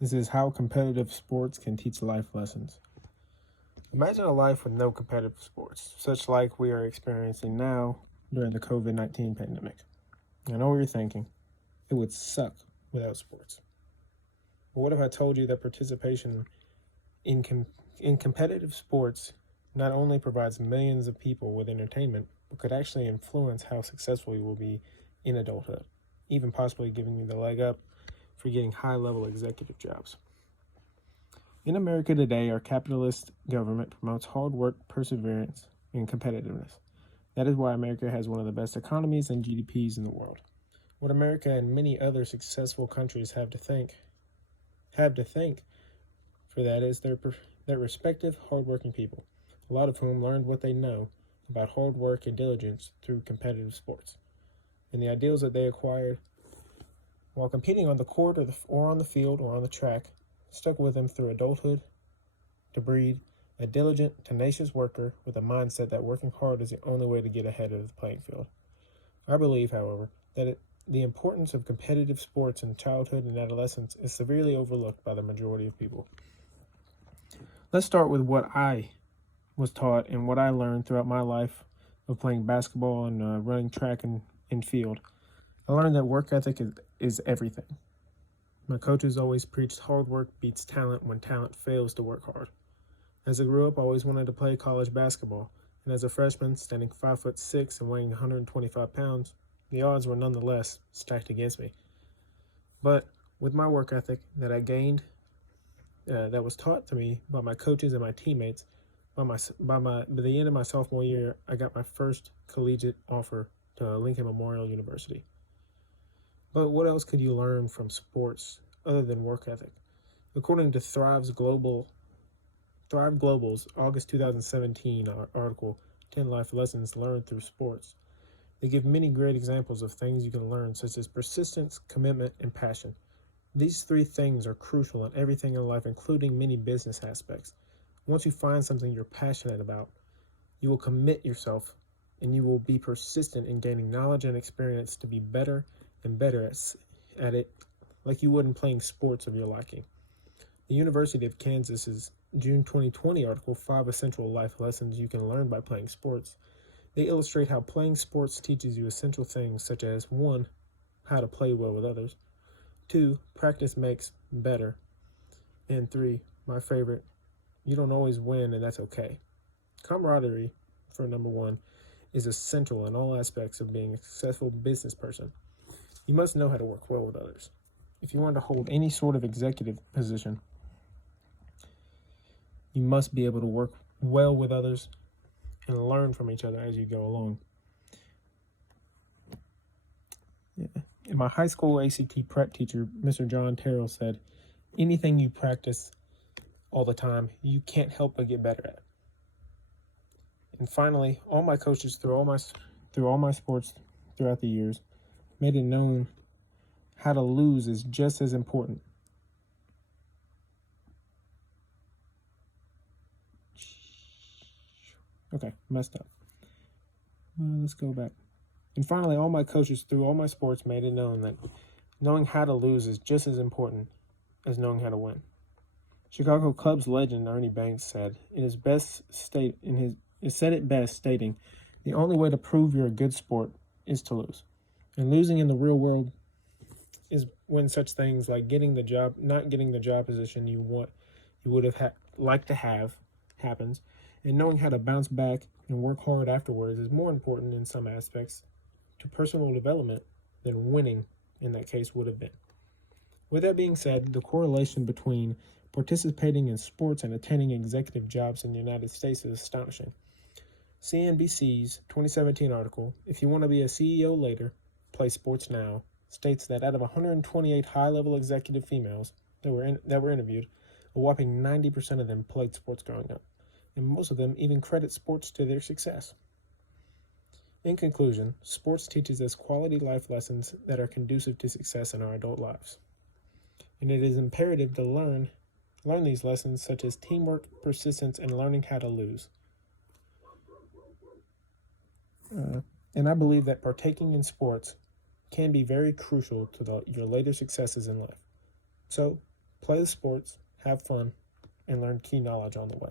This is how competitive sports can teach life lessons. Imagine a life with no competitive sports, such like we are experiencing now during the COVID-19 pandemic. I know what you're thinking. It would suck without sports. But what if I told you that participation in competitive sports not only provides millions of people with entertainment, but could actually influence how successful you will be in adulthood, even possibly giving you the leg up for getting high-level executive jobs. In America today, our capitalist government promotes hard work, perseverance, and competitiveness. That is why America has one of the best economies and GDPs in the world. What America and many other successful countries have to thank for that is their respective hardworking people, a lot of whom learned what they know about hard work and diligence through competitive sports, and the ideals that they acquired while competing on the court or on the field or on the track stuck with them through adulthood to breed a diligent, tenacious worker with a mindset that working hard is the only way to get ahead of the playing field. I believe, however, that the importance of competitive sports in childhood and adolescence is severely overlooked by the majority of people. Let's start with what I was taught and what I learned throughout my life of playing basketball and running track and field. I learned that work ethic is everything. My coaches always preached hard work beats talent when talent fails to work hard. As I grew up, I always wanted to play college basketball, and as a freshman, standing 5'6" and weighing 125 pounds, the odds were nonetheless stacked against me. But with my work ethic that I gained, that was taught to me by my coaches and my teammates, by the end of my sophomore year, I got my first collegiate offer to Lincoln Memorial University. But what else could you learn from sports other than work ethic? According to Thrive Global's August 2017 article, 10 Life Lessons Learned Through Sports, they give many great examples of things you can learn, such as persistence, commitment, and passion. These three things are crucial in everything in life, including many business aspects. Once you find something you're passionate about, you will commit yourself and you will be persistent in gaining knowledge and experience to be better and better at it, like you would in playing sports of your liking. The University of Kansas's June 2020 article, 5 Essential Life Lessons You Can Learn by Playing Sports, they illustrate how playing sports teaches you essential things such as 1. How to play well with others, 2. Practice makes better, and 3. My favorite, you don't always win and that's okay. Camaraderie, for number 1, is essential in all aspects of being a successful business person. You must know how to work well with others. If you want to hold any sort of executive position, you must be able to work well with others and learn from each other as you go along. In my high school ACT prep teacher, Mr. John Terrell, said, anything you practice all the time, you can't help but get better at. And finally, all my coaches through all my sports throughout the years made it known how to lose is just as important. Okay, messed up. Let's go back. And finally, all my coaches through all my sports made it known that knowing how to lose is just as important as knowing how to win. Chicago Cubs legend Ernie Banks said it best, stating, "The only way to prove you're a good sport is to lose." And losing in the real world is when such things like not getting the job position you would have liked to have happens, and knowing how to bounce back and work hard afterwards is more important in some aspects to personal development than winning in that case would have been. With that being said, the correlation between participating in sports and attaining executive jobs in the United States is astonishing. CNBC's 2017 article, If You Want to Be a CEO Later, Play Sports Now, states that out of 128 high-level executive females that were interviewed, a whopping 90% of them played sports growing up, and most of them even credit sports to their success. In conclusion, sports teaches us quality life lessons that are conducive to success in our adult lives. And it is imperative to learn these lessons such as teamwork, persistence, and learning how to lose. And I believe that partaking in sports can be very crucial to your later successes in life. So, Play the sports, have fun, and learn key knowledge on the way.